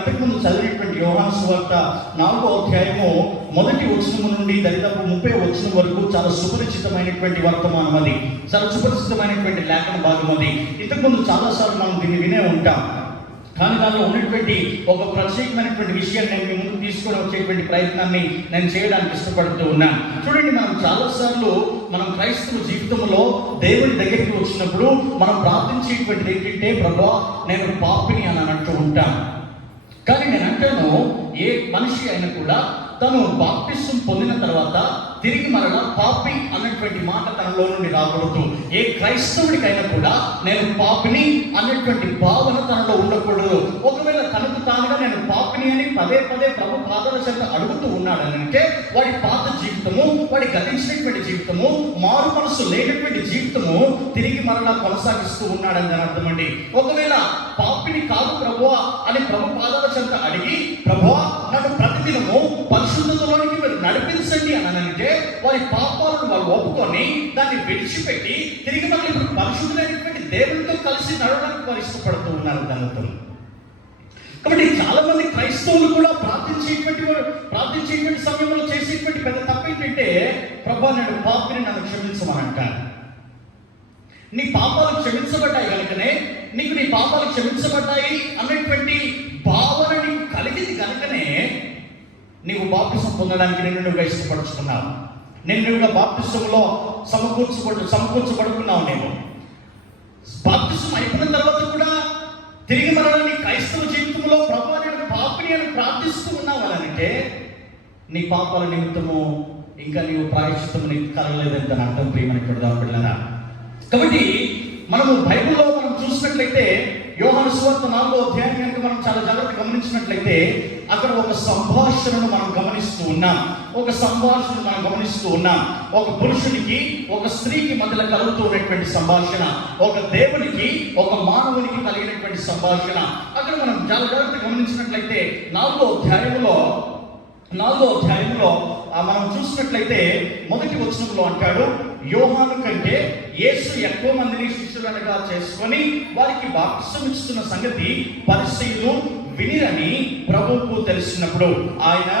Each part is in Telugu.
ఇంతకుముందు చదివినటువంటి యోహాను సువార్త 4వ అధ్యాయము మొదటి వచనము నుండి దరిదాపు 30వ వచనం వరకు చాలా సుపరిచితమైనటువంటి వర్తమానం అది, చాలా సుపరిచితమైనటువంటి లేఖన భాగం అది. ఇంతకుముందు చాలాసార్లు మనం దీన్ని వినే ఉంటాం. కానీ దానిలో ఉన్నటువంటి ఒక ప్రత్యేకమైనటువంటి విషయాన్ని నేను మీ ముందు తీసుకొని వచ్చేటువంటి ప్రయత్నాన్ని నేను చేయడానికి ఇష్టపడుతూ ఉన్నాను. చూడండి, మనం చాలాసార్లు మనం క్రైస్తవ జీవితంలో దేవుని దగ్గరికి వచ్చినప్పుడు మనం ప్రార్థించేటువంటిది ఏంటంటే, ప్రభువా నేను పాపిని అని అంటూ ఉంటాను. కానీ నేను అంటాను, ఏ మనిషి అయినా కూడా తను బాప్టిసం పొందిన తర్వాత తిరిగి మరలా పాపి అన్నటువంటి మాట తనలో నుండి రాకూడదు. ఏ క్రైస్తవుడికైనా కూడా నేను పాపిని అన్నటువంటి భావన తనలో ఉండకూడదు. ఒకవేళ తనకు తానుగా నేను పాపిని అని పదే పదే ప్రభు పాదాల చెంత అడుగుతూ ఉన్నాడు అని అంటే, వాడి పాత జీవితము, వాడి గతించినటువంటి జీవితము, మారు మనసు లేనటువంటి జీవితము తిరిగి మరలా కొనసాగిస్తూ ఉన్నాడని దాని అర్థమండి. ఒకవేళ పాపిని కాదు ప్రభువా అని ప్రభు పాదాల చెంత అడిగి, ప్రభువా నన్ను ప్రతిదినము పరిశుద్ధతలోనికి మీరు నడిపించండి అని అంటే, వారి పాపాలను వాళ్ళు ఒప్పుకొని దాన్ని విడిచిపెట్టి తిరిగి మళ్ళీ ఇప్పుడు పరిశుద్ధులైనటువంటి దేవునితో కలిసి నడవడానికి వారు ఇష్టపడుతూ ఉన్నారు దానితో. కాబట్టి చాలా మంది క్రైస్తవులు కూడా ప్రార్థించేటువంటి సమయంలో చేసేటువంటి పెద్ద తప్పు ఏంటంటే, ప్రభా నేను పాపిని, నన్ను క్షమించమని అంటాను. నీ పాపాలు క్షమించబడ్డాయి కనుకనే, నీకు నీ పాపాలు క్షమించబడ్డాయి అన్నటువంటి భావన నీకు కలిగింది కనుకనే నీవు బాప్టిసం పొందడానికి నిన్నుగా ఇష్టపడుచుకున్నావు. నిన్నుగా బాప్టిసంలో సమకూర్చబడుకున్నావు. నేను బాప్టిసం అయిపోయిన తర్వాత కూడా తిరిగి మరలా క్రైస్తవ జీవితంలో ప్రభువా నేను పాపిని అని ప్రార్థిస్తూ ఉన్నావు అని అంటే, నీ పాపాల నిమిత్తము ఇంకా నీవు ప్రాయశ్చిత్తము నీకు కలగలేదని తన అర్థం. ప్రియమైనటువంటి దేవుని బిడ్డలారా, కాబట్టి మనము బైబిల్లో మనం చూసినట్లయితే యోహాను సువార్త 4వ అధ్యాయం కనుక మనం చాలా జాగ్రత్తగా గమనించినట్లయితే అక్కడ ఒక సంభాషణను మనం గమనిస్తూ ఉన్నాం. ఒక పురుషునికి ఒక స్త్రీకి మధ్యలో కలుగుతూ ఉన్నటువంటి సంభాషణ, ఒక దేవునికి ఒక మానవునికి కలిగినటువంటి సంభాషణ. అక్కడ మనం చాలా జాగ్రత్తగా గమనించినట్లయితే 4వ అధ్యాయంలో మనం చూసినట్లయితే మొదటి వచనంలో అంటాడు, యోహాను కంటే యేసు ఎక్కువ మందిని శిష్యులుగా చేసుకొని వారికి బాప్తిసం ఇస్తున్న సంగతి పరిసయ్యులు వినిరని ప్రభువుకు తెలిసినప్పుడు ఆయన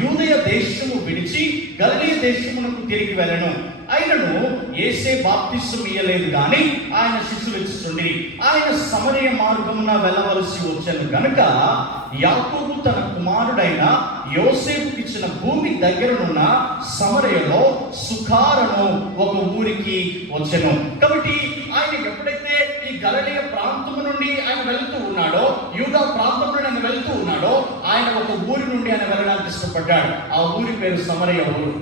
యూదయ దేశము విడిచి గలిలయ దేశమునకు తిరిగి వెళ్ళను. ఆయనను యేసే బాప్తిసం ఇయ్యలేదు కానీ ఆయన శిష్యులు ఇస్తుండి, ఆయన సమరయ మార్గమున వెళ్ళవలసి వచ్చాను గనుక యాకోబు తన కుమారుడైన యోసేపుకి ఇచ్చిన భూమి దగ్గరనున్న సమరయలో సుఖారను ఒక ఊరికి వచ్చెను. కాబట్టి ఆయన ఎప్పుడైతే ఈ గలిలయ ప్రాంతము నుండి ఆయన వెళ్తూ ఉన్నాడో, యూదా ప్రాంతం నుండి ఆయన వెళ్తూ ఉన్నాడో, ఆయన ఒక ఊరి నుండి ఆయన వెళ్ళడానికి ఇష్టపడ్డాడు. ఆ ఊరి పేరు సమరయ ఊరు.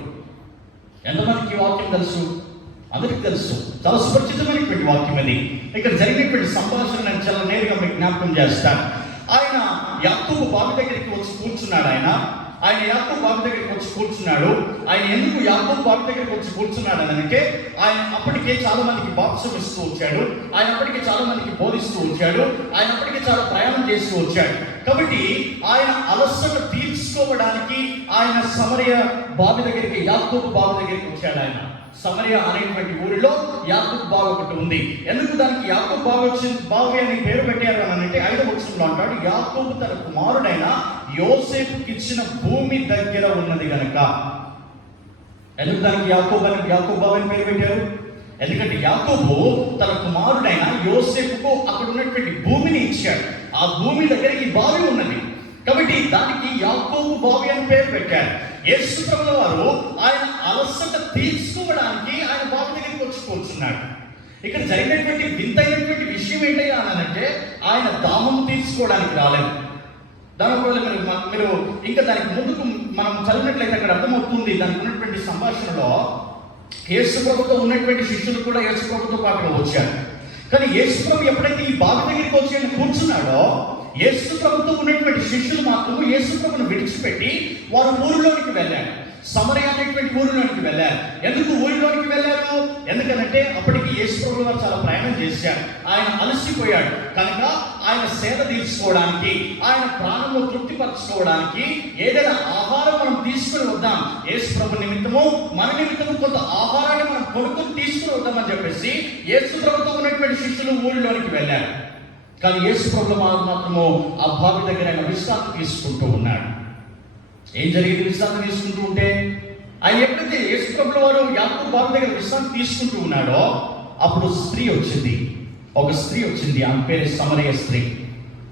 ఎంతమందికి వాక్యం తెలుసు? అందరికి తెలుసు. చాలా సుపరిచితమైనటువంటి వాక్యం అది. ఇక్కడ జరిగినటువంటి సంభాషణ నేను చాలా నేరుగా మీకు జ్ఞాపకం చేస్తాను. ఆయన యాకోబు బావి దగ్గరికి వచ్చి కూర్చున్నాడు. ఆయన యాకోబు బావి దగ్గరికి వచ్చి కూర్చున్నాడు. ఆయన ఎందుకు యాకోబు బావి దగ్గరికి వచ్చి కూర్చున్నాడు అని అంటే, ఆయన అప్పటికే చాలా మందికి బాప్టిసం ఇస్తూ వచ్చాడు. ఆయన అప్పటికే చాలా మందికి బోధిస్తూ వచ్చాడు. ఆయన అప్పటికే చాలా ప్రయాణం చేస్తూ వచ్చాడు. కాబట్టి ఆయన అలసట తీర్చుకోవడానికి ఆయన సమరయ బావి దగ్గరికి, యాకోబు బావి దగ్గరికి వచ్చాడు. ఆయన సమరయ అనేటువంటి ఊరిలో యాకోబు బావి ఒకటి ఉంది. ఎందుకు దానికి యాకోబు బావి అని పేరు పెట్టారు అని అంటే, 5వ వచనంలో అంటాడు, యాకోబు తన కుమారుడైన యోసేపుకి ఇచ్చిన భూమి దగ్గర ఉన్నది గనక. ఎందుకు దానికి యాకోబు బావి అని పేరు పెట్టారు? ఎందుకంటే యాకోబు తన కుమారుడైన యోసేపుకు అక్కడ ఉన్నటువంటి భూమిని ఇచ్చాడు. ఆ భూమి దగ్గర ఈ బావి ఉన్నది కాబట్టి దానికి యాకోబు బావి అని పేరు పెట్టారు. యేసు ప్రభువు వారు ఆయన అలసట తీర్చుకోవడానికి ఆయన బావి దగ్గరికి వచ్చి కూర్చున్నాడు. ఇక్కడ జరిగినటువంటి వింతైనటువంటి విషయం ఏంటయ్యా అనంటే, ఆయన దాహం తీర్చుకోవడానికి రాలేదు. దానివల్ల మీరు ఇంకా దానికి ముందుకు మనం చదివినట్లయితే అక్కడ అర్థమవుతుంది. దానికి ఉన్నటువంటి సంభాషణలో యేసు ప్రభుతో ఉన్నటువంటి శిష్యులు కూడా యేసు ప్రభుతో పాటుగా వచ్చారు. కానీ యేసు ప్రభు ఎప్పుడైతే ఈ బావి దగ్గరికి వచ్చి ఆయన కూర్చున్నాడో, యేసు ప్రభుతో ఉన్నటువంటి శిష్యులు మాత్రము యేసు ప్రభును విడిచిపెట్టి వారు ఊరిలోనికి వెళ్ళారు. సమరయ అనేటువంటి ఊరిలోనికి వెళ్ళారు. ఎందుకు ఊరిలోనికి వెళ్ళారు? ఎందుకనంటే అప్పటికి యేసు ప్రభువు వారు చాలా ప్రయాణం చేశారు. ఆయన అలసిపోయాడు కనుక ఆయన సేద తీర్చుకోవడానికి, ఆయన ప్రాణంలో తృప్తిపరచుకోవడానికి ఏదైనా ఆహారం మనం తీసుకుని వద్దాం. యేసు ప్రభు నిమిత్తము, మన నిమిత్తము కొంత ఆహారాన్ని మనం కొనుక్కొని తీసుకుని వద్దామని చెప్పేసి యేసు ప్రభుతో ఉన్నటువంటి శిష్యులు ఊరిలోనికి వెళ్ళారు. కానీ యేసు ప్రభువు వారు మాత్రము ఆ బావి దగ్గర ఆయన విశ్రాంతి తీసుకుంటూ ఉన్నాడు. ఏం జరిగింది? విశ్రాంతి తీసుకుంటూ ఉంటే ఆయన ఎప్పుడైతే యేసు ప్రభువు వారు యాకోబు బావి దగ్గర విశ్రాంతి తీసుకుంటూ ఉన్నాడో అప్పుడు స్త్రీ వచ్చింది. ఒక స్త్రీ వచ్చింది, ఆమె పేరే సమరయ స్త్రీ.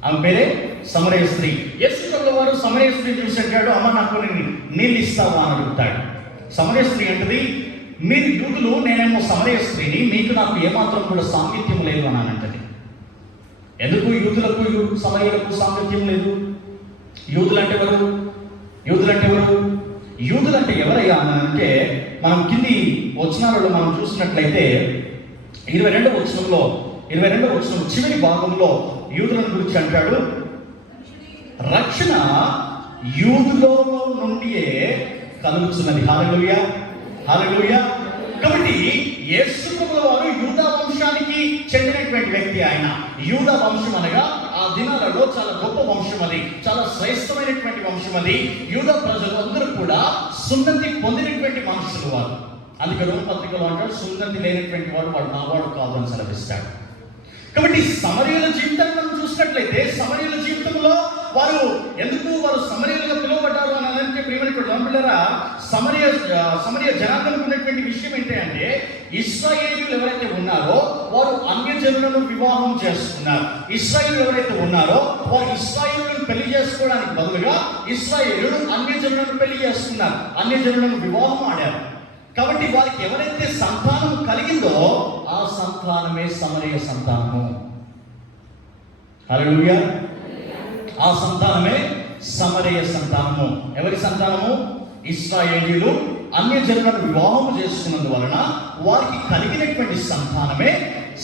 ఆమె పేరే సమరయ స్త్రీ. యేసు ప్రభువు వారు సమరయ స్త్రీని చూసి అంటాడు, అమ్మ నాకు నీళ్ళు ఇస్తావా అని అడుగుతాడు. సమరయ స్త్రీ అంటది, మీరు యూదులు, నేనేమో సమరయ స్త్రీని, మీకు నాకు ఏమాత్రం కూడా సాంగత్యం లేదు అని అంటది. ఎందుకు యూదులకు సమరయులకు సాంగత్యం లేదు? యూదులంటే ఎవరు? యూదులంటే ఎవరయ్యా అని అంటే మనం కింది వచనాలలో మనం చూసినట్లయితే 22వ వచనం చివరి భాగంలో యూదులను గురించి అంటాడు, రక్షణ యూదులో నుండియే కలుగుతున్నది. హల్లెలూయా, హల్లెలూయా. కాబట్టి యేసు ప్రభువు వారు యూదా వంశానికి చెందినటువంటి వ్యక్తి. ఆయన యూదా వంశం అనగా ఆ దినాలలో చాలా గొప్ప వంశం, అది చాలా శ్రేష్టమైనటువంటి వంశం. అది యూదా ప్రజలు అందరూ కూడా సున్నతి పొందినటువంటి మనుషులు వారు. అందుకే రోమ పత్రికలో అంటాడు, సున్నతి లేనటువంటి వాడు నావాడు కాదు అని సెలవిస్తాడు. కాబట్టి సమరయుల జీవితాన్ని మనం చూసినట్లయితే సమరయుల జీవితంలో వారు సమరయులుగా పిలువబడ్డారు అని అంటే ప్రియమైనటువంటి సమరయ జనాంగానికి ఉన్నటువంటి విషయం ఏంటంటే ఇశ్రాయేలీయులు ఎవరైతే ఉన్నారో వారు అన్యజనులను వివాహం చేసుకున్నారు. ఇశ్రాయేలీయులు ఎవరైతే ఉన్నారో వారు ఇశ్రాయేలీయులను పెళ్లి చేసుకోవడానికి బదులుగా ఇశ్రాయేలీయులు అన్యజనులను పెళ్లి చేసుకున్నారు, అన్యజనులను వివాహం ఆడారు. కాబట్టి వారికి ఎవరైతే సంతానం కలిగిందో ఆ సంతానమే సమరయ సంతానము. హల్లెలూయా. ఆ సంతానమే సమరయ సంతానము. ఎవరి సంతానము? ఇశ్రాయేలీయులు అన్యజనులను వివాహం చేసుకున్నందువలన వారికి కలిగినటువంటి సంతానమే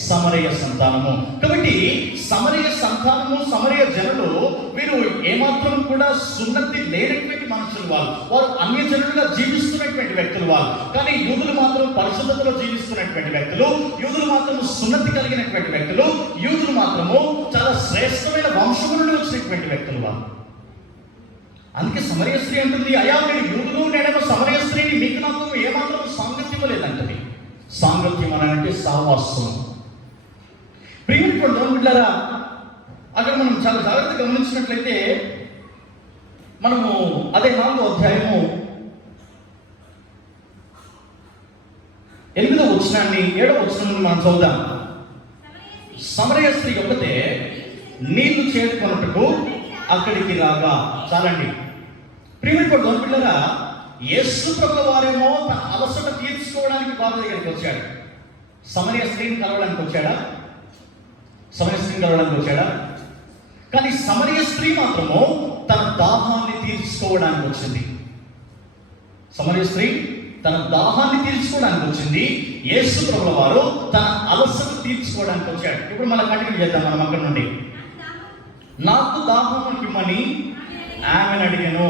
సమరయ సంతానము. కాబట్టి సమరయ సంతానము, సమరయ జనులు వీరు ఏమాత్రం కూడా సున్నతి లేనటువంటి మనుషులు. వారు అన్యజనులుగా జీవిస్తున్నటువంటి వ్యక్తులు వాళ్ళు. కానీ యూదులు మాత్రం పరిశుద్ధతలో జీవిస్తున్నటువంటి వ్యక్తులు, యూదులు మాత్రం సున్నతి కలిగినటువంటి వ్యక్తులు, యూదులు మాత్రము చాలా శ్రేష్టమైన వంశము నుండి వచ్చినటువంటి వ్యక్తులు వాళ్ళు. అందుకే సమరయ స్త్రీ అంటుంది, అయ్యా మీరు యూదులు, నేనేమో సమరయ స్త్రీని, మీకు నాకు ఏమాత్రం సాంగత్యం లేదంటది. సాంగత్యం అని అంటే సహవాసం. ప్రియమైనటువంటి బిడ్డలారా, అక్కడ మనం చాలా జాగ్రత్తగా గమనించినట్లయితే మనము అదే 4వ అధ్యాయము 8వ వచనాన్ని 7వ వచనాన్ని మనం చదువుదాం. సమరయ స్త్రీ ఒక్కతే నీళ్లు చేరుకొనుటకు అక్కడికి రాగా. చాలండి. ప్రియమైనటువంటి బిడ్డలారా, యేసు ప్రభువు వారేమో తన అలసట తీర్చుకోవడానికి బాబు దగ్గరికి వచ్చాడు. సమరయ స్త్రీని కలవడానికి వచ్చాడా? కానీ సమరయ స్త్రీ మాత్రము తన దాహాన్ని తీర్చుకోవడానికి వచ్చింది. సమరయ స్త్రీ తన దాహాన్ని తీర్చుకోవడానికి వచ్చింది. యేసు ప్రభువు వారు తన అలసట తీర్చుకోవడానికి వచ్చాడు. ఇప్పుడు మనం కంటిన్యూ చేద్దాం. మనం అక్కడ నుండి, నాకు దాహం ఇమ్మని ఆమెను అడిగాను.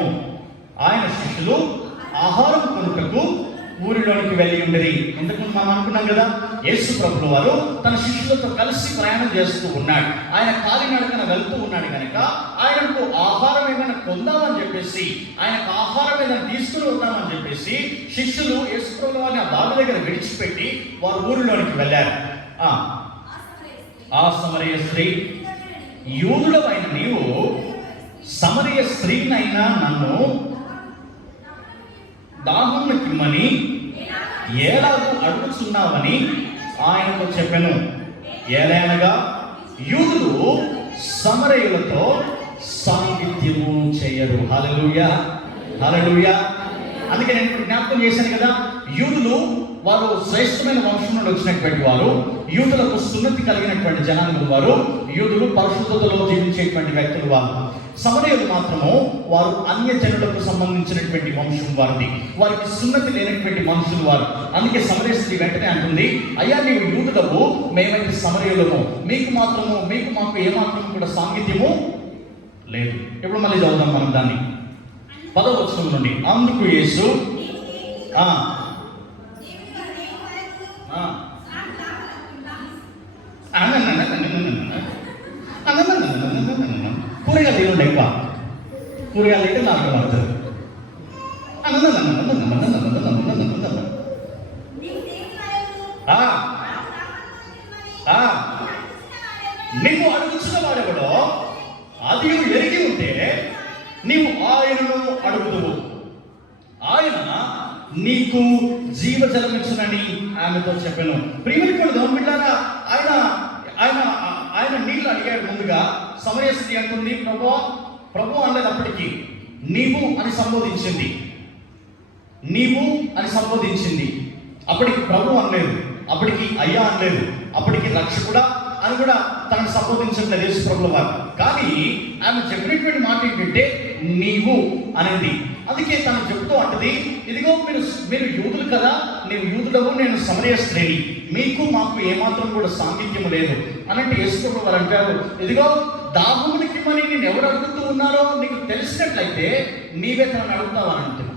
ఆయన శిష్యులు ఆహారం కొనుటకు ఊరిలోనికి వెళ్ళి ఉండేది. ఇంతకుముందు మనం అనుకున్నాం కదా, యేసు ప్రభువు వారు తన శిష్యులతో కలిసి ప్రయాణం చేస్తూ ఉన్నాడు. ఆయన కాలినడకన వెళ్తూ ఉన్నాడు కనుక ఆయనకు ఆహారం ఏమైనా కొందామని చెప్పేసి, ఆయనకు ఆహారం ఏదైనా తీసుకుని వద్దామని చెప్పేసి శిష్యులు యేసు ప్రభువు వారిని ఆ బావి దగ్గర విడిచిపెట్టి వారు ఊరిలోనికి వెళ్ళారు. ఆ సమరయ స్త్రీ, యూదుడవైన నీవు సమరయ స్త్రీనైనా నన్ను దాహమునిమ్మని ఏలాగూ అడుగుతున్నావని ఆయనతో చెప్పెను. ఏలైనగా యూదులు సమరయులతో సాంగత్యము చేయరు. హల్లెలూయా, హల్లెలూయా. అందుకే నేను ఇప్పుడు జ్ఞాపకం చేశాను కదా, యూదులు వారు శ్రేష్టమైన వంశం నుండి వచ్చినటువంటి వారు, యూదులకు సున్నతి కలిగినటువంటి జనాంగం వారు, యూదులు పరిశుద్ధతలో జీవించేటువంటి వ్యక్తులు వారు. సమరయులు మాత్రము వారు అన్యజనులకు సంబంధించినటువంటి వంశం వారిది, వారికి సున్నతి లేనటువంటి మనుషులు వారు. అందుకే సమరయ స్త్రీ వెంటనే అంటుంది, అయ్యా నీవు యూదులకు, మేమైతే సమరయులము, మీకు మాకు ఏమాత్రం కూడా సాంగత్యము లేదు. ఇప్పుడు మళ్ళీ చదువుదాం మనం దాన్ని 10వ వచనం నుండి. అందుకు యేసు కూరగాయలు తినండి, ఎక్కువ కూరగాయలు అయితే నాకు పడుతుంది. నిన్ను అడుగుచున్న వాడెవడో అది ఎరిగి ఉంటే నీవు ఆయనను అడుగుదువు, ఆయన నీకు జీవజలమిచ్చునని ఆమెతో చెప్పాను. ప్రియమైన దొంగలారా, ఆయన ఆయన ఆయన నీళ్ళు అడిగాడు. ముందుగా సమరయ స్త్రీ అంటుంది, ప్రభు అనలేదప్పటికీ నీవు అని సంబోధించింది. నీవు అని సంబోధించింది. అప్పటికి ప్రభు అనలేదు, అప్పటికి అయ్యా అనలేదు, అప్పటికి రక్షకుడా అని కూడా తనను సంబోధించట్లేదు యేసు ప్రభుల వారు. కానీ ఆమె చెప్పినటువంటి మాట ఏంటంటే నీవు అనేది. అందుకే తను చెప్తూ అంటది, ఇదిగో మీరు యూదులు కదా, నేను యూదుడవు, నేను సమరయ స్త్రీని, మీకు మాకు ఏమాత్రం కూడా సాంగత్యం లేదు అనంటే యేసు ప్రభుల వారు అంటారు, ఇదిగో దాహమునికి మరి నేను ఎవరు అడుగుతూ ఉన్నారో నీకు తెలిసినట్లయితే నీవే తనని అడుగుతావని అంటున్నా,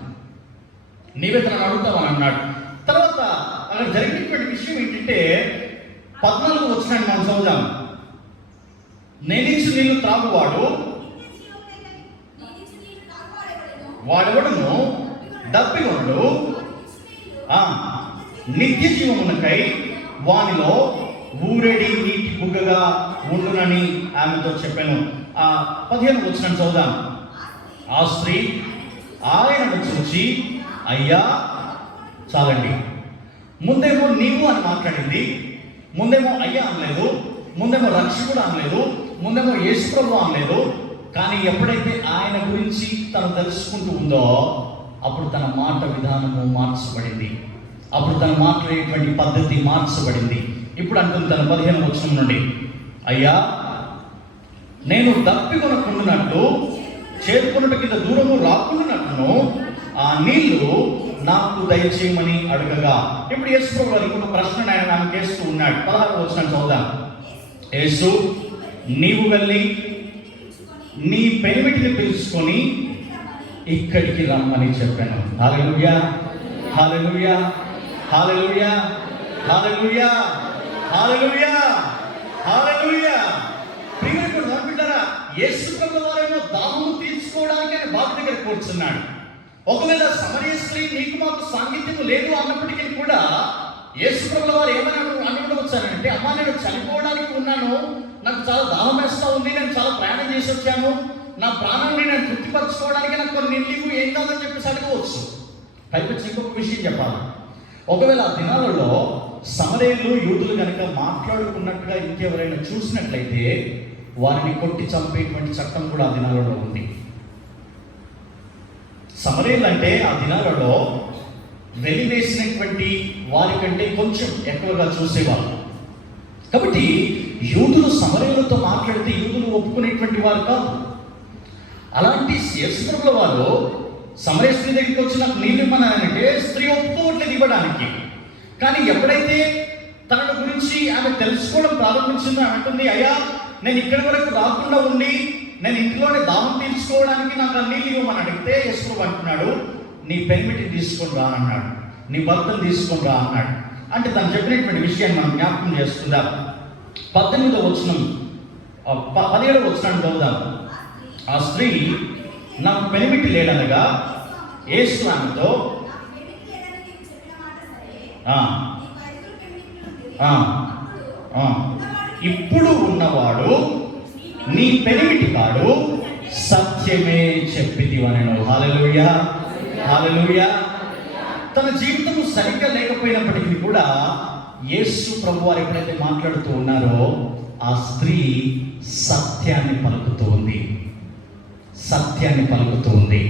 నీవే తనని అడుగుతావని అన్నాడు. తర్వాత అక్కడ జరిగినటువంటి విషయం ఏంటంటే 14 వచనాన్ని మనం చదువుదాం. నేనిచ్చు నీళ్లు త్రాగువాడు వాడెవడును దప్పికొనడు, నిత్య జీవమునకై వానిలో ఊరేడి నీటి బుగ్గగా ఉండునని ఆమెతో చెప్పాను. 15 వచనం చదువుదాం. ఆ స్త్రీ ఆయనను చూచి, అయ్యా, చాలండి. ముందేమో నీవు అని మాట్లాడింది, ముందేమో అయ్యా అనలేదు, ముందేమో రక్షకుడు అనలేదు, ముందేమో యేసు ప్రభువు అనలేదు. కానీ ఎప్పుడైతే ఆయన గురించి తను తెలుసుకుంటూ ఉందో అప్పుడు తన మాట విధానము మార్చబడింది, అప్పుడు తను మాట్లాడేటువంటి పద్ధతి మార్చబడింది. ఇప్పుడు అంటుంది తన 15 వచనం నుండి, అయ్యా, నేను దప్పికొనకుండునట్లు చేరుకున్నట్టు కింద దూరము రాకుండానట్లును ఆ నీళ్లు నాకు దయచేయమని అడగగా. ఇప్పుడు యేసు ప్రభువు వారు ఇంకొక ప్రశ్న ఆయన ఆమె చేస్తూ ఉన్నాడు. 16 వచనం చదువుదాం. యేసు, నీవు వెళ్ళి నీ పెనిమిటిని పిలుచుకొని ఇక్కడికి రమ్మని చెప్పాను. హల్లెలూయా, హల్లెలూయా, హల్లెలూయా, హల్లెలూయా, హల్లెలూయా, హల్లెలూయా. ప్రియమైన బిడ్డలారా, యేసు ప్రభువు వారేమో దాహము తీర్చుకోవడానికి ఆయన బావి దగ్గర కూర్చున్నాడు. ఒకవేళ సమరయ స్త్రీ నీకు మాకు సాంగత్యం లేదు అన్నప్పటికీ కూడా యేసు ప్రభువుల వారు ఏమని అనుకుంటూ అమ్మా, నేను చనిపోవడానికి ఉన్నాను, నాకు చాలా దాహం వేస్తూ ఉంది, నేను చాలా ప్రయాణం చేసి వచ్చాను, నా ప్రాణాన్ని నేను తృప్తిపరచుకోవడానికి నాకు కొన్ని నీళ్ళు ఏం కాదని చెప్పేసి అడగవచ్చు. పైపించి ఇంకొక విషయం చెప్పాలి. ఒకవేళ ఆ దినాలలో సమరయులు యూదులు కనుక మాట్లాడుకున్నట్టుగా ఇంకెవరైనా చూసినట్లయితే వారిని కొట్టి చంపేటువంటి చట్టం కూడా ఆ దినాలలో ఉంది. సమరయులు అంటే ఆ దినాలలో వెలివేసినటువంటి వారికంటే కొంచెం ఎక్కువగా చూసేవాళ్ళు. కాబట్టి యూదులు సమరయులతో మాట్లాడితే యూదులు ఒప్పుకునేటువంటి వారు కాదు. అలాంటి యేసు ప్రభువుల వారు సమరయ స్త్రీ దగ్గరికి వచ్చి నాకు నీళ్ళు ఇవ్వమన్నానంటే స్త్రీ ఒప్పుకోవట్లేదు ఇవ్వడానికి. కానీ ఎప్పుడైతే తన గురించి ఆమె తెలుసుకోవడం ప్రారంభించిందో ఆమె అంటుంది, అయ్యా, నేను ఇక్కడి వరకు రాకుండా ఉండి నేను ఇంట్లోనే దాహం తీర్చుకోవడానికి నాకు ఆ నీళ్ళు ఇవ్వమని అడిగితే యేసు ప్రభువు అంటున్నాడు, నీ పెనిమిటిని తీసుకొని రా అన్నాడు, నీ భర్తను తీసుకొని రా అన్నాడు. అంటే తను చెప్పినటువంటి విషయాన్ని మనం జ్ఞాపకం చేసుకుందాం. 18వ వచనం 17వ వచనాన్ని చదువుదాం. ఆ స్త్రీ నాకు పెనిమిటి లేడనగా యేసు ఆమెతో, ఇప్పుడు ఉన్నవాడు నీ పెనిమిటి కాడు, సత్యమే చెప్పితివనెను. హల్లెలూయా, హల్లెలూయా. తన జీవితము సరిగ్గా లేకపోయినప్పటికీ కూడా యేసు ప్రభు వారు ఎప్పుడైతే మాట్లాడుతూ ఉన్నారో ఆ స్త్రీ సత్యాన్ని పలుకుతూ ఉంది, సత్యాన్ని పలుకుతూ ఉంది.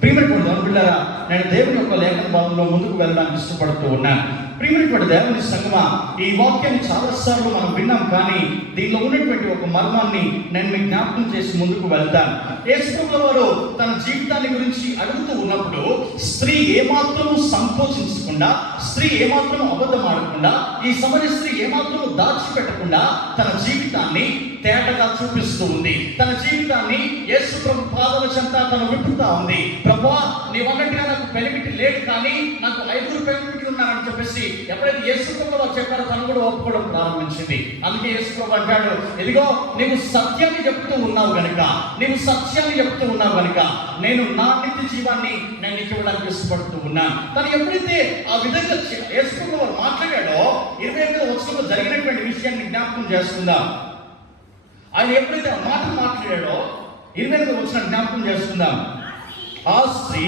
ప్రియమైనటువంటి బిడ్డలారా, నేను దేవుని యొక్క లేఖన భాగంలో ముందుకు వెళ్ళడానికి ఇష్టపడుతూ ఉన్నాను. ప్రియమైనటువంటి దేవుని సంగమా, ఈ వాక్యాన్ని చాలాసార్లు మనం విన్నాం, కానీ దీనిలో ఉన్నటువంటి ఒక మర్మాన్ని నేను మీకు జ్ఞాపకం చేసి ముందుకు వెళ్తాను. యేసు ప్రభువు వారు తన జీవితాన్ని గురించి అడుగుతూ ఉన్నప్పుడు స్త్రీ ఏమాత్రము సంకోచించకుండా, స్త్రీ ఏమాత్రము అబద్ధం ఆడకుండా, ఈ సమరయ స్త్రీ ఏమాత్రము దాచిపెట్టకుండా తన జీవితాన్ని తేటగా చూపిస్తూ ఉంది. తన జీవితాన్ని యేసు ప్రభు పాదాల చెంత తను విప్పుతా ఉంది. ప్రభువా, నీవన్నట్టుగా నాకు పెనిమిటి లేదు, కానీ నాకు 5 పెనిమిట్లు ఉన్నారని చెప్పేసి ఎప్పుడైతే యేసు ప్రభు వారు చెప్పారో తను కూడా ఒప్పుకోవడం ప్రారంభించింది. అందుకే యేసు ప్రభు అంటాడు, ఇదిగో నీవు సత్యాన్ని చెప్తూ ఉన్నావు కనుక, నీవు సత్యాన్ని చెప్తూ ఉన్నావు కనుక నేను నా నిత్య జీవాన్ని నేను నీకు ఇవ్వడానికి ఇష్టపడుతూ ఉన్నాను. తను ఎప్పుడైతే ఆ విధంగా యేసు ప్రభు వారు మాట్లాడాడో 28వ వచనంలో జరిగినటువంటి విషయాన్ని జ్ఞాపకం చేసుకుందాం. ఆయన ఎప్పుడైతే ఆ మాట మాట్లాడాడో 28వ వచనం జ్ఞాపకం చేసుకుందాం. ఆ స్త్రీ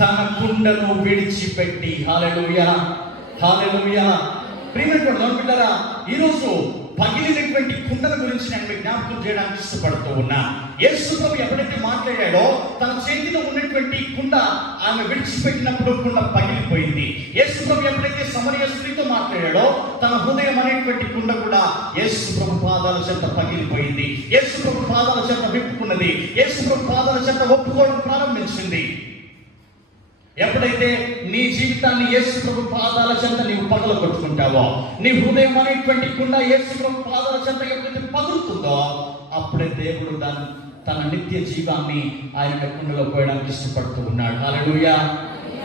తన కుండను విడిచిపెట్టి, హల్లెలూయా హల్లెలూయా. ప్రియమైనటువంటి బిడ్డలారా, ఈరోజు పగిలినటువంటి కుండల గురించి నేను మీకు జ్ఞాపకం చేయడానికి ఇష్టపడుతూ ఉన్నా. యేసు ప్రభు ఎప్పుడైతే మాట్లాడాడో తన చేతిలో ఉన్నటువంటి కుండ ఆమె విడిచిపెట్టినప్పుడు కుండ పగిలిపోయింది. యేసు ప్రభు ఎప్పుడైతే సమరయ స్త్రీతో మాట్లాడాడో తన హృదయం అనేటువంటి కుండ కూడా యేసు ప్రభు పాదాల చెంత పగిలిపోయింది. యేసు ప్రభు పాదాల చెంత విప్పుకున్నది. యేసు ప్రభు పాదాల చెంత ఒప్పుకోవడం ప్రారంభించింది. ఎప్పుడైతే నీ జీవితాన్ని యేసు ప్రభు పాదాల చెంత నీవు పగల కొట్టుకుంటావో, నీ హృదయం అనేటువంటి కుండ యేసు ప్రభు పాదాల చెంత ఎప్పుడైతే పగులుతుందో, అప్పుడే దేవుడు తన నిత్య జీవాన్ని ఆయన కుండలో పోయడానికి ఇష్టపడుతూ ఉన్నాడు. హల్లెలూయా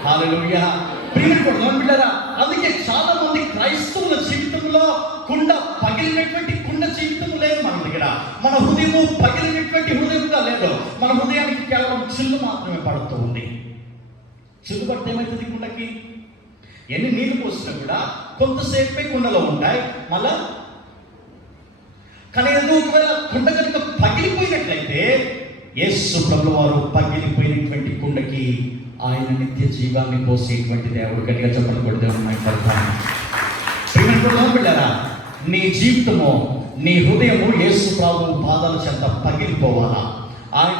హల్లెలూయా. ప్రియమైనటువంటి బిడ్డలారా, అందుకే చాలా మంది క్రైస్తవుల జీవితంలో కుండ పగిలినటువంటి కుండ జీవితం లేదు మన దగ్గర. మన హృదయము పగిలినటువంటి హృదయంగా లేదు. మన హృదయానికి కేవలం చిల్లు మాత్రమే పడుతూ ఉంది. చిల్లు పడితే ఏమవుతుంది? కుండకి ఎన్ని నీళ్లు పోసినా కూడా కొంతసేపే కుండలో ఉంటాయి. మళ్ళా కానీ ఒకవేళ కుండ కనుక పగిలిపోయినట్లయితే యేసు ప్రభువు వారు పగిలిపోయినటువంటి కుండకి ఆయన నిత్య జీవాన్ని పోసేటువంటి దేవుడు. గట్టిగా చెప్పడం కూడా దేవుడు మాట్లాడతాను. నీ జీవితము, నీ హృదయము యేసు ప్రభువు పాదాల చెంత పగిలిపోవాలా.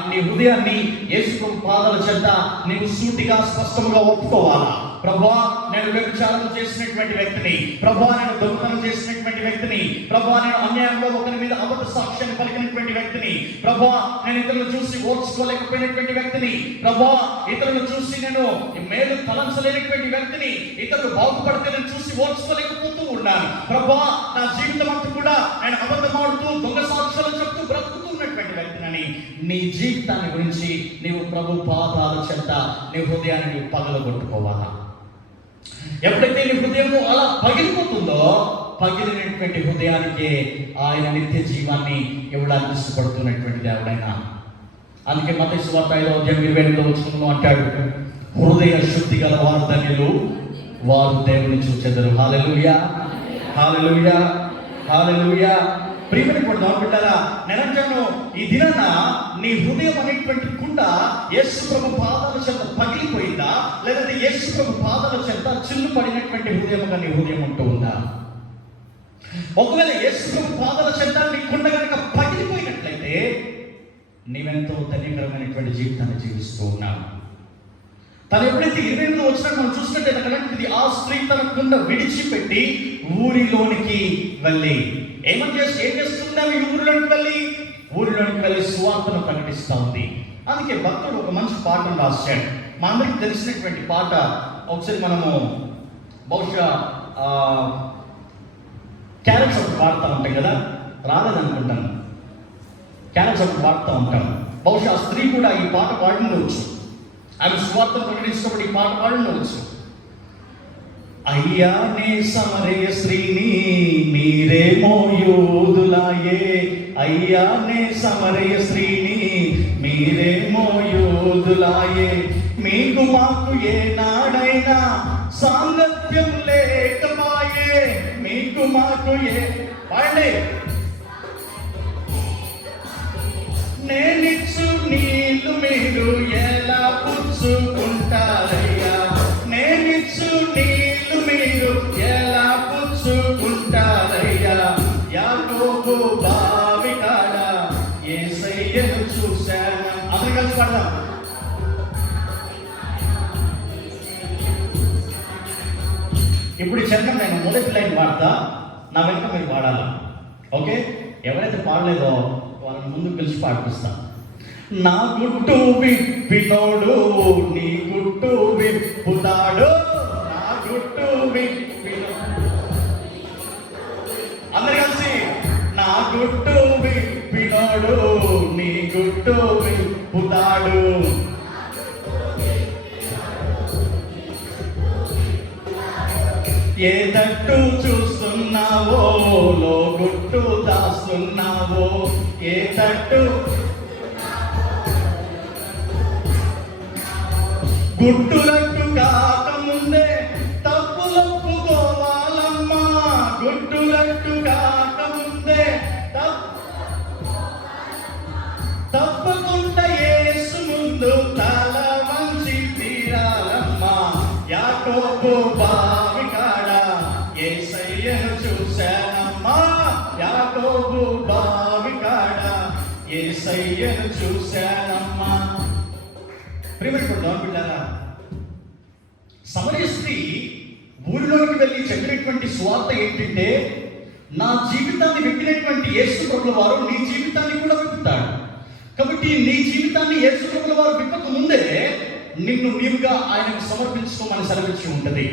నీ హృదయాన్ని యేసు ప్రభు పాదాల చెంత నీవు సూటిగా స్పష్టంగా ఒప్పుకోవాలా. ప్రభువా, నేను వ్యభిచారం చేసినటువంటి వ్యక్తిని, ప్రభువా నేను దొంగతనం చేసినటువంటి వ్యక్తిని, ప్రభువా నేను అన్యాయంలో ఒకరి మీద అబద్ధ సాక్ష్యాన్ని పలికినటువంటి వ్యక్తిని, ప్రభువా నేను ఇతరులను చూసి ఓర్చుకోలేకపోయినటువంటి వ్యక్తిని, ప్రభువా ఇతరులను చూసి నేను మేలు తలంచలేనటువంటి వ్యక్తిని, ఇతరులు బాగుపడితే నేను చూసి ఓర్చుకోలేకపోతూ ఉన్నాను. ప్రభువా నా జీవితం అంతా కూడా నేను అబద్ధమాడుతూ దొంగ సాక్ష్యాలు చెప్తూ బ్రతుకుతున్నటువంటి వ్యక్తిని, నీ జీవితాన్ని గురించి నీవు ప్రభు పాదాల చెంత నీ హృదయాన్ని నీవు పగలగొట్టుకోవాలా. ఎప్పుడైతే నీ హృదయము అలా పగిలిపోతుందో, పగిలినటువంటి హృదయానికి ఆయన నిత్య జీవాన్ని ఇవ్వడానికి ఇష్టపడుతున్నటువంటి దేవుడైనా. అందుకే మత్తయి సువార్త 5:28 వచనంలో అంటాడు, హృదయ శుద్ధి గల వారు ధన్యులు, వారు దేవుని చూచెదరు. హల్లెలూయా హల్లెలూయా హల్లెలూయా. ప్రియమైనటువంటి బిడ్డలారా, నిరంతరం ఈ దినాన నీ హృదయం అనేటువంటి కుండ యేసు ప్రభు పాదాల చెంత పగిలిపోయిందా, లేదంటే యేసు ప్రభు పాదాల చెంత చిల్లు పడినటువంటి హృదయముగా నీ హృదయం ఉంటూ ఉందా? ఒకవేళ యేసు ప్రభు పాదాల చెంత నీ కుండ కనుక పగిలిపోయినట్లయితే నీవెంతో ధన్యకరమైనటువంటి జీవితాన్ని జీవిస్తూ ఉన్నావు. తను ఎప్పుడైతే 28వ వచనం మనం చూసినట్లయితే ఆ స్త్రీ తన కుండ విడిచిపెట్టి ఊరిలోనికి వెళ్ళి ఏం చేస్తున్నావు? ఈ ఊరిలోనికి వెళ్ళి సువార్తను ప్రకటిస్తూ ఉంది. అందుకే భక్తుడు ఒక మంచి పాటను రాశాడు. మా అందరికి తెలిసినటువంటి పాట. ఒకసారి మనము బహుశా క్యారెట్స్ ఒకటి వాడుతూ ఉంటాం కదా, రాలేదనుకుంటాను. క్యారెట్స్ ఒకటి వాడుతూ ఉంటాం. బహుశా ఆ స్త్రీ కూడా ఈ పాట పాడుండవచ్చు. ఆమె సువార్తను ప్రకటించినప్పుడు ఈ పాట పాడుండవచ్చు. అయ్యా నే సమరయ స్త్రీని, మీరేమో యూదులాయే. అయ్యా నే సమరయ స్త్రీని, మీరేమో యూదులాయే. మీకు మాకు ఏనాడైనా సాంగత్యం లేకపాయే. మీకు మాకు పాడే. నేనిచ్చు నీళ్లు మీరు ఎలా పుచ్చుకుంటారయ్యా. నేనిచ్చు నీళ్లు మీరు ఎలా పుచ్చుకుంటారయ్యా. యాకోబు బావి కాడ యేసయ్యను చూశాను. అందరూ కలిసి పాడదాం. ఇప్పుడు చరణం నేను మొదటి లైన్ పాడతా, నా వెంట మీరు పాడాలా. ఓకే? ఎవరైతే పాడలేదో వాళ్ళని ముందు పిలిచి పాడిపిస్తా. నా గుట్టు విప్పినోడు నీ గుట్టు విప్పుతాడు. నా గుట్టు విప్పినోడు. అందరు కలిసి నా గుట్టు విప్పినోడు నీ గుట్టు విప్పుతాడు. ఏ తట్టు చూస్తున్నావో లో గుట్టు దాస్తున్నావో. ఏ తట్టు గుట్టులట్టు కాకముందే తప్పులొప్పుకోవాలమ్మా. గుట్టులట్టు కాకముందే ముందు తల వంచి తీరాలమ్మా, యాకోబు బావి కాడ యేసయ్యను చూశానమ్మా, యాకోబు బావి కాడ యేసయ్యను చూశానమ్మా. ప్రియమైనటువంటి బిడ్డలారా, సమరయ స్త్రీ ఊరిలోకి వెళ్ళి చెప్పినటువంటి స్వార్థ ఏంటంటే, నా జీవితాన్ని విప్పినటువంటి యేసు ప్రభుల వారు నీ జీవితాన్ని కూడా విప్పుతాడు. కాబట్టి నీ జీవితాన్ని యేసు ప్రభుల వారు విప్పక ముందే నిన్ను నీవుగా ఆయనకు సమర్పించుకోమని సెలవిచ్చి ఉంటుంది.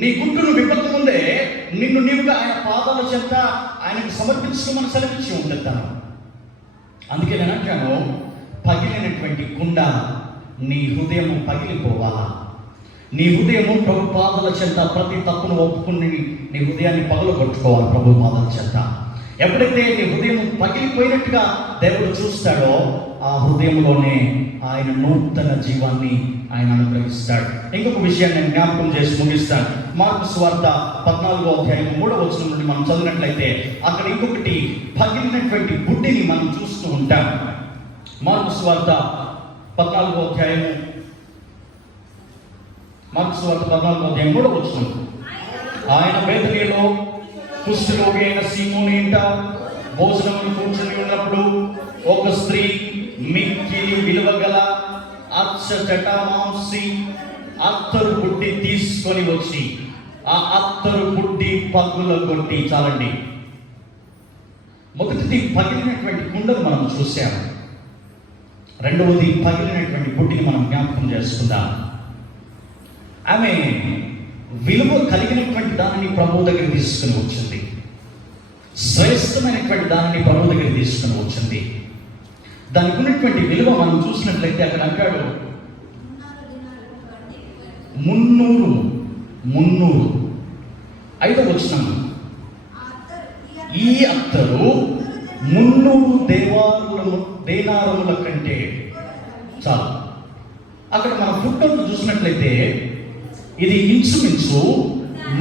నీ గుట్టును విప్పక ముందే నిన్ను నీవుగా ఆయన పాదాల చెంత ఆయనకు సమర్పించుకోమని సెలవిచ్చి ఉంటుంది తను. అందుకే నేను అంటాను, పగిలినటువంటి కుండ నీ హృదయము పగిలిపోవాలా. నీ హృదయము ప్రభు పాదాల చెంత ప్రతి తప్పును ఒప్పుకుని నీ హృదయాన్ని పగలగొట్టుకోవాలి ప్రభు పాదాల చెంత. ఎప్పుడైతే నీ హృదయం పగిలిపోయినట్టుగా దేవుడు చూస్తాడో ఆ హృదయంలోనే ఆయన నూతన జీవాన్ని ఆయన అనుగ్రహిస్తాడు. ఇంకొక విషయాన్ని నేను జ్ఞాపకం చేసి ముగిస్తాను. మార్కు సువార్త 14వ అధ్యాయం 3వ వచనం నుండి మనం చదివినట్లయితే అక్కడ ఇంకొకటి పగిలినటువంటి బుడ్డిని మనం చూస్తూ ఉంటాం. మార్కు సువార్త 14వ అధ్యాయం 3వ వచనం. ఆయన బేతనీలో కుష్ఠరోగి అయిన సీమోని ఇంట భోజనమును కూర్చొని ఉన్నప్పుడు ఒక స్త్రీ మిక్కిలి విలువగల జటామాంసి అత్తరు బుడ్డి తీసుకొని వచ్చి ఆ అత్తరు బుడ్డి పగులగొట్టి, చాలండి, మొదటిది పగిలినటువంటి కుండను మనం చూసాము, రెండవది పగిలినటువంటి బుడ్డిని మనం జ్ఞాపకం చేసుకుందాం. ఆమె విలువ కలిగినటువంటి దానిని ప్రభు దగ్గర తీసుకుని వచ్చింది, శ్రేష్టమైనటువంటి దానిని ప్రభు దగ్గర తీసుకుని వచ్చింది. దానికి ఉన్నటువంటి విలువ మనం చూసినట్లయితే అక్కడ అంటాడు 300. 5వ వచనం, ఈ అత్తరు 300 దేనారముల కంటే చాలు. అక్కడ మన ఫుట్నోట్ చూసినట్లయితే ఇది ఇంచుమించు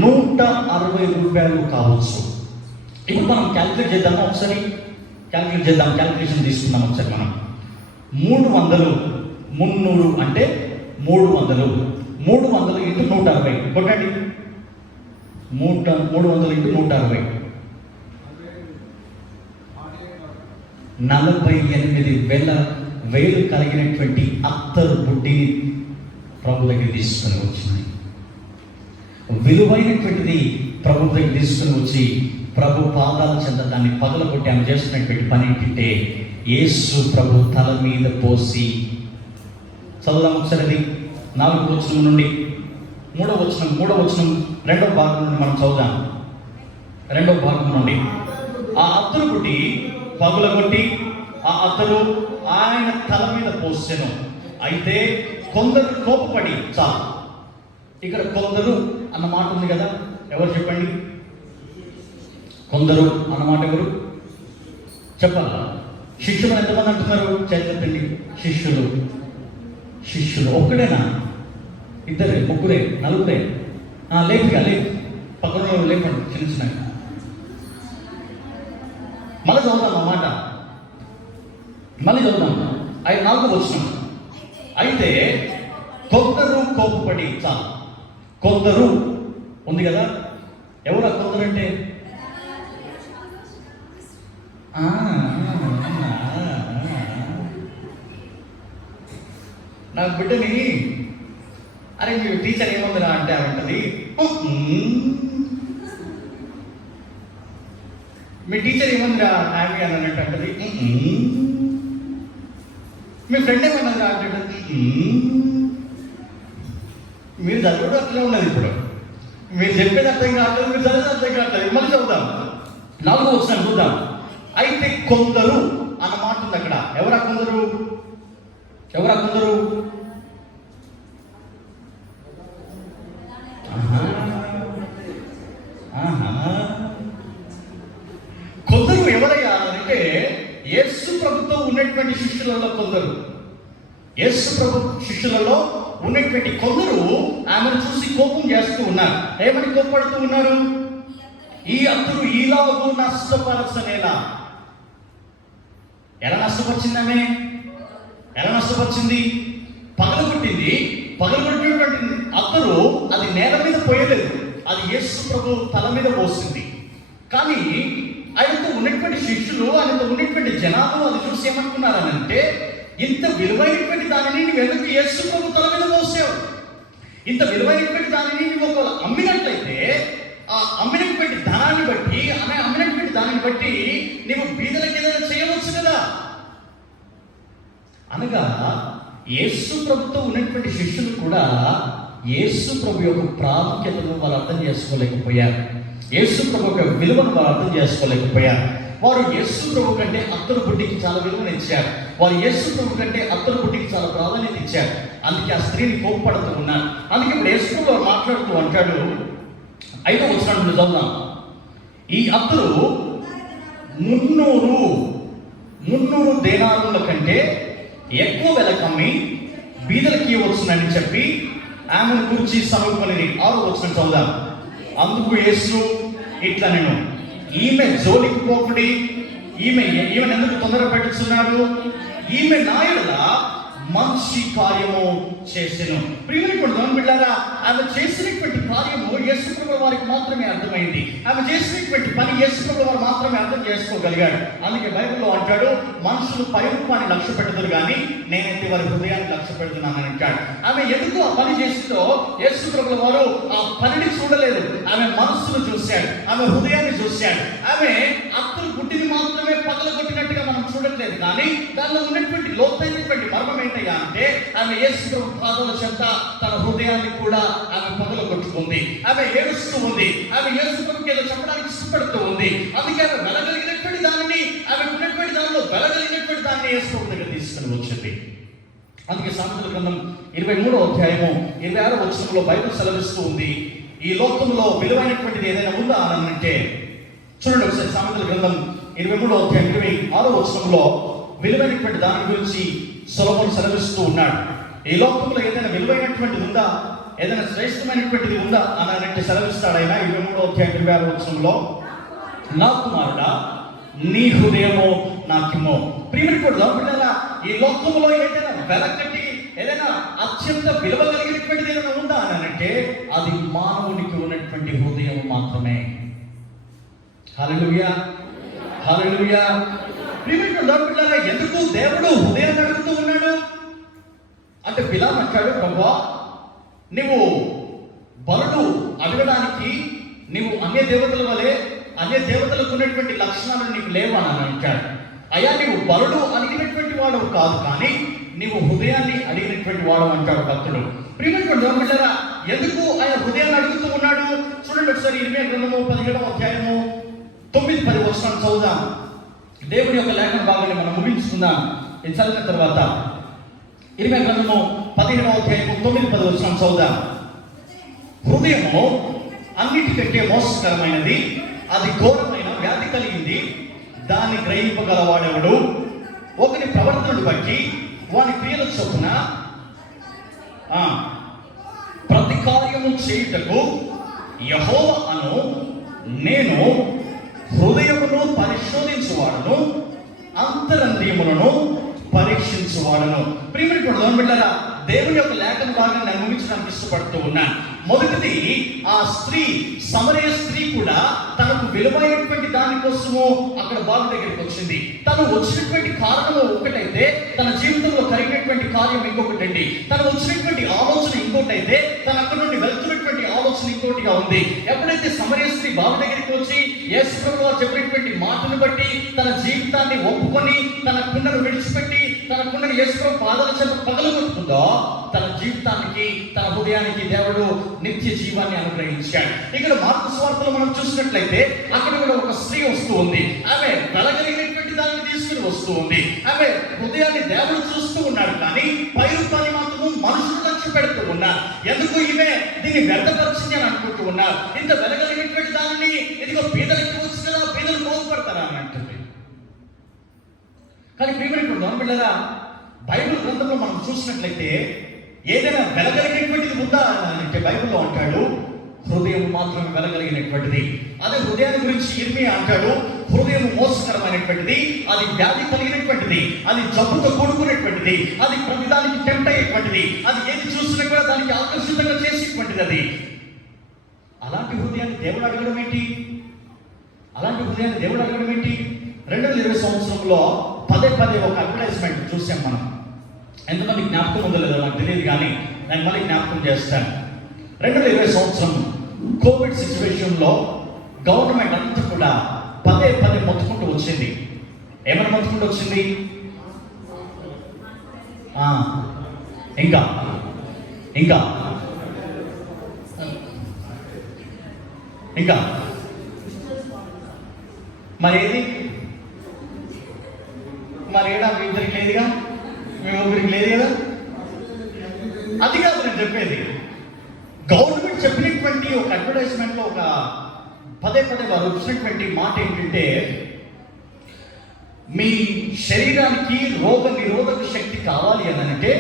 160 రూపాయలు కావచ్చు. ఇప్పుడు మనం క్యాల్కులేట్ చేద్దామా ఒకసారి? క్యాల్కులేషన్ తీసుకుందాం ఒకసారి. మనం 300 300 అంటే 300 ఇంటూ 160 కొట్టండి. 300 ఇంటూ 160 48,000 కలిగినటువంటి అత్తరు బుడ్డిని ప్రభు దగ్గర తీసుకుని వచ్చింది. విలువైనటువంటిది ప్రభు దగ్గర తీసుకుని వచ్చి ప్రభు పాదాల చెంత దాన్ని పగలగొట్టి ఆమె చేస్తున్నటువంటి పని ఏంటంటే యేసు ప్రభు తల మీద పోసి, చదువుదాం ఒకసారి. అది 4వ వచనం నుండి 3వ వచనం 2వ భాగం నుండి మనం చదువుదాం. 2వ భాగం నుండి ఆ అత్తరు బుడ్డి పగులగొట్టి ఆ అత్తరు ఆయన తల మీద పోసెను. అయితే కొందరు కోపపడి, చాలు, ఇక్కడ కొందరు అన్న మాట ఉంది కదా, ఎవరు చెప్పండి? కొందరు అన్నమాట ఎవరు చెప్పాలా? శిష్యులు ఎంతమంది అంటున్నారు? చెప్పండి. శిష్యులు ఒక్కడేనా? 2, 3, 4? లేపుగా పక్కన లేపండి, చిన్న. మళ్ళీ చదువుతాం అన్నమాట, మళ్ళీ చదువుతాం. 4వ వచనం. అయితే కొందరు కోపపడి, చాలు, కొందరు ఉంది కదా, ఎవరు కొందరు అంటే? నా బిడ్డని, అరే మీ టీచర్ ఏముందిరా అంటే అంటది, మీ టీచర్ ఏముందిరా హ్యాపీ అని అన్నట్టు అంటది. మీ ఫ్రెండ్ ఏమన్నదిరా అంటే మీరు చదవడం అట్లే ఉన్నది. ఇప్పుడు మీరు చెప్పేది అర్థం కావట్లేదు, మీరు చదివేది అర్థం కావట్లేదు. మళ్ళీ చదువుదాం. 4వ వచనం చూద్దాం. అయితే కొందరు అన్న మాట ఉంది అక్కడ. ఎవరా కొందరు? కొందరు ఎవరయ్యా అంటే యేసు ప్రభుతో ఉన్నటువంటి శిష్యులలో కొందరు. యేసు ప్రభు శిష్యులలో ఉన్నటువంటి కొందరు ఆమెను చూసి కోపం చేస్తూ ఉన్నారు. ఏమని కోపడుతూ ఉన్నారు? ఈ అత్తరు ఈలాగు నష్టపరచనేలా. ఎలా నష్టపరిచింది ఆమె? ఎలా నష్టపరిచింది? పగలగొట్టినటువంటి అత్తరు అది నేల మీద పోయలేదు, అది యేసు ప్రభు తల మీద పోసింది. కానీ ఆయనతో ఉన్నటువంటి శిష్యులు, ఆయనతో ఉన్నటువంటి జనాలు అది చూసి ఏమనుకున్నారనంటే, ఇంత విలువైనటువంటి దానిని నువ్వు ఎందుకు యేసు ప్రభు తల మీద పోసావు? ఇంత విలువైనటువంటి దానిని నువ్వు ఒకవేళ అమ్మినట్లయితే ఆ అమ్మినటువంటి ధనాన్ని బట్టి, అమ్మినటువంటి దానిని బట్టి నువ్వు బీదలకు ఏదైనా చేయవచ్చు కదా. అనగా యేసు ప్రభుతో ఉన్నటువంటి శిష్యులు కూడా యేసు ప్రభు యొక్క ప్రాముఖ్యతను వారు అర్థం చేసుకోలేకపోయారు. యేసు ప్రభు యొక్క విలువను వారు అర్థం చేసుకోలేకపోయారు. వారు యేసు ప్రభు కంటే అత్తరు బుడ్డికి చాలా విలువను ఇచ్చారు. వారు యేసు ప్రభు కంటే అత్తరు బుడ్డికి చాలా ప్రాధాన్యత ఇచ్చారు. అందుకే ఆ స్త్రీని కోపపడుతూ ఉన్నారు. అందుకే ఇప్పుడు యేసు ప్రభు మాట్లాడుతూ అంటాడు, 5వ వచనం చదువుదాం. ఈ అత్తరు 300 దేనారుల కంటే ఎక్కువ వెల కమ్మి బీదలకి ఇవ్వచ్చునని చెప్పి ఆమెను గురించి సమర్పణని 6వ వచనం చదువుదాం. అందుకు యేసు ఇట్లా, నేను ఈమె జోలికి పోకుడి, ఈమెను ఎందుకు తొందర పెట్టుచున్నాడు? ఈమె నా యెడల మంచి కార్యము చేసెను. ప్రియమైన బిడ్డలారా, ఆమె చేసినటువంటి కార్యము యేసు ప్రభువు వారికి మాత్రమే అర్థమైంది. ఆమె చేసినటువంటి పని యేసు ప్రభువు వారు మాత్రమే అర్థం చేసుకోగలిగాడు. అందుకే బైబిల్లో అంటాడు, మనుషులు పై రూపాన్ని లక్ష్య పెడతారు కానీ నేనైతే వారి హృదయాన్ని లక్ష్య పెడుతున్నానని అంటాడు. ఆమె ఎందుకు ఆ పని చేసిందో యేసు ప్రభువు వారు ఆ పనిని చూడలేదు, ఆమె మనస్సును చూశాడు, ఆమె హృదయాన్ని చూశాడు. ఆమె అత్తరు గుడ్డిని మాత్రమే పగలగొట్టినట్టుగా మనం చూడట్లేదు, కానీ దానిలో ఉన్నటువంటి లోతైనటువంటి మర్మం ఏంటయ్యా అంటే, ఆమె యేసు ప్రభు పాదాల చెంత తన హృదయాన్ని కూడా ఆమె పగలగొట్టుకుంది. ఆమె ఏడుస్తూ ఉంది, ఆమె యేసు ప్రభుకి ఏదో చెప్పడానికి ఇష్టపడుతూ ఉంది. అందుకే ఆమె వెలగలిగినటువంటి దానిని, ఆమె ఉన్నటువంటి దానిలో వెలగలిగినటువంటి దాన్ని యేసు ప్రభు దగ్గర తీసుకుని వచ్చింది. అందుకే సామెతల గ్రంథం 23వ అధ్యాయము 26వ వచనంలో బైబిల్ సెలవిస్తూ ఉంది, ఈ లోకంలో విలువైనటువంటిది ఏదైనా ఉందా అని అంటే, చూడండి ఒకసారి సామెతల గ్రంథం 23వ అధ్యాయం 26వ వచనంలో విలువైనటువంటి దాని గురించి సొలొమోను సెలవిస్తూ ఉన్నాడు. ఈ లోకంలో ఏదైనా విలువైనటువంటిది ఉందా, ఏదైనా శ్రేష్టమైనటువంటిది ఉందా అని అంటే సెలవిస్తాడు ఆయన 23వ అధ్యాయం 26వ వచనంలో, నా కుమారుడా నీ హృదయము నాకిమ్మో. ప్రియమైనటువంటి బిడ్డలారా, ఈ లోకంలో ఏదైనా వెలకట్టి, ఏదైనా అత్యంత విలువ కలిగినటువంటిది ఏదైనా ఉందా అని అంటే అది మానవునికి ఉన్నటువంటి హృదయం మాత్రమే. హల్లెలూయా, హల్లెలూయా. ప్రియమైనటువంటి బిడ్డలారా, ఎందుకు దేవుడు హృదయాన్ని అడుగుతూ ఉన్నాడు అంటే, బిలాము అంటాడు, ప్రభువా నువ్వు బలుడు అడగడానికి నువ్వు అన్య దేవతల వలె, అన్య దేవతలకు ఉన్నటువంటి లక్షణాలు నీకు లేవా అని అంటాడు. అయ్యా నువ్వు బలుడు అడిగినటువంటి వాడు కాదు, కానీ నీవు హృదయాన్ని అడిగినటువంటి వాడు అంటాడు భక్తుడు. ప్రియమైనటువంటి బిడ్డలారా, ఎందుకు ఆయన హృదయాన్ని అడుగుతూ ఉన్నాడు? చూడండి ఒకసారి 20వ గ్రంథము 17వ అధ్యాయము 9-10 వచనాలు చదువుదాం. దేవుని యొక్క లేఖన భాగాన్ని మనం ముగించుకుందాం. ఇది చదివిన తర్వాత 20వ గ్రంథము 15వ అధ్యాయము 9-10 వచనాలు చదువుదాం. హృదయము అన్నిటికంటే మోసకరమైనది, అది ఘోరమైన వ్యాధి కలిగింది, దాన్ని గ్రహింపగలవాడెవడు? ఒకని ప్రవర్తనను బట్టి వాని క్రియల చొప్పున ప్రతి కార్యము చేయుటకు యెహోవా అను నేను హృదయమును పరిశోధించువాడను, అంతరంద్రియములను పరీక్షించువాడను. ప్రియమైనటువంటి బిడ్డలారా, దేవుని యొక్క లేఖన భాగాన్ని నేను ముగించడానికి ఇష్టపడుతూ ఉన్నాను. మొదటిది, ఆ స్త్రీ, సమరయ స్త్రీ కూడా తనకు విలువైనటువంటి దానికోసము అక్కడ బాబు దగ్గరికి వచ్చింది. తను వచ్చినటువంటి కారణము ఒకటైతే తన జీవితంలో కలిగినటువంటి కార్యం ఇంకొకటి అండి. తను వచ్చినటువంటి ఆలోచన ఇంకోటి అయితే తన అక్కడ నుండి వెళ్తున్నటువంటి ఆలోచన ఇంకోటిగా ఉంది. ఎప్పుడైతే సమరయ స్త్రీ బాబు దగ్గరికి వచ్చి యేసు ప్రభువు వారు చెప్పినటువంటి మాటను బట్టి తన జీవితాన్ని ఒప్పుకొని తన కుండను విడిచిపెట్టి తన కుండను యేసు ప్రభు పాదాల చెంత పగలగొట్టుకుందో, తన జీవితానికి, తన హృదయానికి దేవుడు నిత్య జీవాన్ని అనుగ్రహించాడు. ఇక్కడ మార్కు సువార్తలో మనం చూసినట్లయితే అక్కడ కూడా ఒక స్త్రీ వస్తూ ఉంది. ఆమె వెలగలిగినటువంటి దాన్ని తీసుకుని వస్తూ ఉంది. ఆమె హృదయాన్ని దేవుడు చూస్తూ ఉన్నాడు, కానీ పై రూపాన్ని మాత్రం మనుషులు లక్ష్య పెడుతూ ఉన్నారు. ఎందుకు ఈమె దీన్ని వ్యర్థపరిచింది అని అనుకుంటూ ఉన్నారు. ఇంత వెలగలిగినటువంటి దానిని ఇదిగో బీదలకి వచ్చి కదా, బీదలు మోసపడతారా అని అంటుంది. కానీ ప్రియమైనటువంటి బిడ్డలారా, బైబిల్ గ్రంథంలో మనం చూసినట్లయితే ఏదైనా వెలగలిగినటువంటిది ఉందా అని అంటే బైబిల్లో అంటాడు హృదయం మాత్రమే వెలగలిగినటువంటిది. అదే హృదయాన్ని గురించి ఇర్మియా అంటాడు, హృదయం మోసకరమైనటువంటిది, అది వ్యాధి కలిగినటువంటిది, అది జబ్బుతో కూడుకునేటువంటిది, అది ప్రతిదానికి టెంప్ట్ అయ్యేటువంటిది, అది ఏది చూసినా కూడా దానికి ఆకర్షితంగా చేసేటువంటిది. అది అలాంటి హృదయాన్ని దేవుడు అడగడం ఏంటి? 2020 సంవత్సరంలో పదే ఒక అడ్వర్టైజ్మెంట్ చూసాం మనం. ఎంతమంది జ్ఞాపకం ఉందో లేదో నాకు తెలియదు, కానీ నేను మళ్ళీ జ్ఞాపకం చేస్తాను. 2020 సంవత్సరం కోవిడ్ సిచ్యువేషన్లో గవర్నమెంట్ అంతా కూడా పదే మొత్తుకుంటూ వచ్చింది. ఏమైనా మొత్తుకుంటూ వచ్చింది? ఇంకా మరి ఏడా మీ ఇద్దరికి లేదుగా, మీ ముగ్గురికి లేదు కదా. అది కాదు నేను చెప్పేది. గవర్నమెంట్ చెప్పినటువంటి ఒక అడ్వర్టైజ్మెంట్లో ఒక పదే వారు వచ్చినటువంటి మాట ఏంటంటే, మీ శరీరానికి రోగ నిరోధక శక్తి కావాలి అని అంటే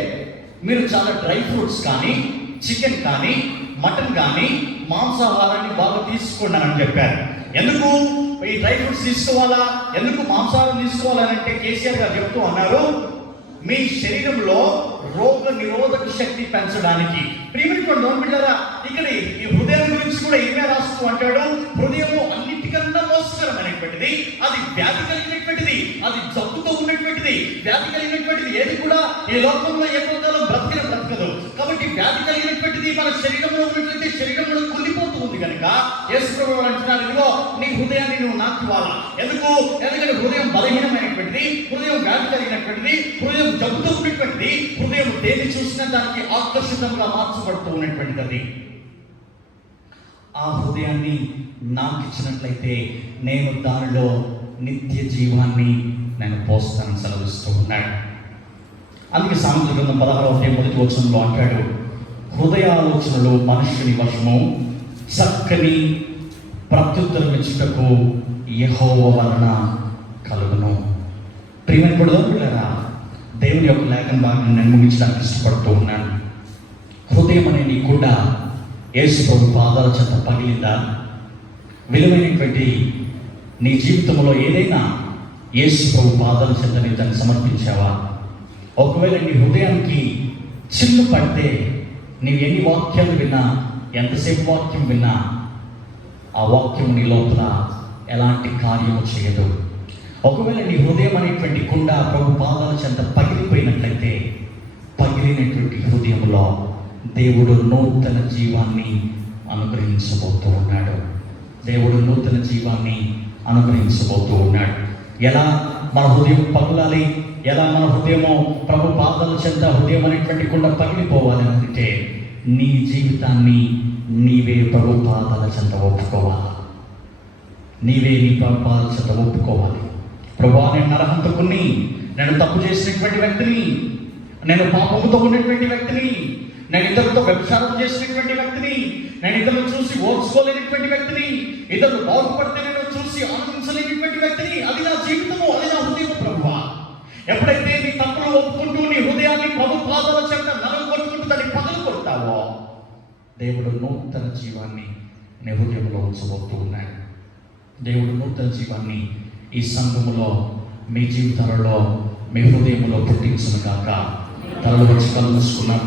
మీరు చాలా డ్రై ఫ్రూట్స్ కానీ, చికెన్ కానీ, మటన్ కానీ, మాంసాహారాన్ని బాగా తీసుకోండి అని చెప్పారు. ఎందుకు ఈ డ్రై ఫ్రూట్స్ తీసుకోవాలా, ఎందుకు మాంసాహారం తీసుకోవాలని అంటే కేసీఆర్ గారు చెప్తూ అన్నారు, మీ శరీరంలో రోగ నిరోధక శక్తి పెంచడానికి. ప్రియమైనటువంటి గవర్నమెంటారా, ఇక్కడ ఈ హృదయం గురించి కూడా ఏమే రాస్తూ అంటాడు, హృదయము అన్నిటికన్నా మోసకరమైనటువంటిది, అది వ్యాధి కలిగినటువంటిది, అది జబ్బుతో ఉన్నటువంటిది. వ్యాధి కలిగినటువంటిది ఏది కూడా ఈ లోకంలో ఎక్కువకాలం బ్రతకదు. కాబట్టి వ్యాధి కలిగినటువంటిది మన శరీరంలో ఉన్నట్లయితే శరీరంలో కుళ్ళిపోతూ ఉంది కనుక యేసు ప్రభువు అంటున్నారు, ఇదిగో నీ హృదయాన్ని నువ్వు నాకు ఇవ్వాలా. ఎందుకంటే హృదయం బలహీనమైనటువంటిది, హృదయం వ్యాధి కలిగినటువంటిది, హృదయం జబ్బుతో ఉన్నటువంటిది, హృదయం దేని చూసినా దానికి ఆకర్షితంగా మార్చబడుతూ ఉన్నటువంటిది. అది ఆ హృదయాన్ని నాకు ఇచ్చినట్లయితే నేను దానిలో నిత్య జీవాన్ని నేను పోస్తానని సెలవిస్తూ ఉన్నాడు. అందుకే సామెతల గ్రంథం 16:1 అంటాడు, హృదయాలోచనలు మనుష్యుని వశము, చక్కని ప్రత్యుత్తరం ఇచ్చుటకు యెహోవా వలన కలుగును. ప్రియమైన పిల్లలారా, దేవుని యొక్క లేఖన భాగం నేను ముగించడానికి ఇష్టపడుతూ ఉన్నాను. హృదయం అనే నీ గుడ్డ యేసు ప్రభు పాదాల చెంత పగిలిందా? విలువైనటువంటి నీ జీవితంలో ఏదైనా యేసు ప్రభు పాదాల చెంత నీ దాన్ని సమర్పించావా? ఒకవేళ నీ హృదయానికి చిల్లు పడితే నీవు ఎన్ని వాక్యాలు విన్నా, ఎంతసేపు వాక్యం విన్నా, ఆ వాక్యం నీ లోపల ఎలాంటి కార్యము చేయదు. ఒకవేళ నీ హృదయం అనేటువంటి కుండ ప్రభు పాదాల చెంత పగిలిపోయినట్లయితే, పగిలినటువంటి హృదయంలో దేవుడు నూతన జీవాన్ని అనుగ్రహించబోతూ ఉన్నాడు. ఎలా మన హృదయం పగులాలి, ఎలా మన హృదయము ప్రభు పాదాల చెంత హృదయం అనేటువంటి కుండ పగిలిపోవాలి అంటే నీ జీవితాన్ని నీవే ప్రభు పాదాల చెంత ఒప్పుకోవాలి. ప్రభువా, నేను నరహంతకుని, నేను తప్పు చేసినటువంటి వ్యక్తిని, నేను పాపముతో ఉన్నటువంటి వ్యక్తిని, నేను ఇతరులతో వ్యభిచారం చేసినటువంటి వ్యక్తిని, నేను ఇతరులను చూసి ఓర్చుకోలేనటువంటి వ్యక్తిని, ఇతరులు బాగుపడితే నేను చూసి ఆనందించలేనటువంటి వ్యక్తిని. అది నా జీవితము, అది నా హృదయం. ప్రభువా, ఎప్పుడైతే నీ తప్పులు ఒప్పుకుంటూ నీ హృదయాన్ని ప్రభు పాదాల చెంత నలగొట్టుకుంటూ దాన్ని పగలు కొడతావో, దేవుడు నూతన జీవాన్ని నీ హృదయంలో ఉంచబోతూ ఉన్నాడు. దేవుడు నూతన జీవాన్ని ఈ సంఘములో, మీ జీవితాలలో, మీ హృదయంలో పుట్టించును కాక. తలలు వచ్చి కళ్ళు మూసుకున్నాం.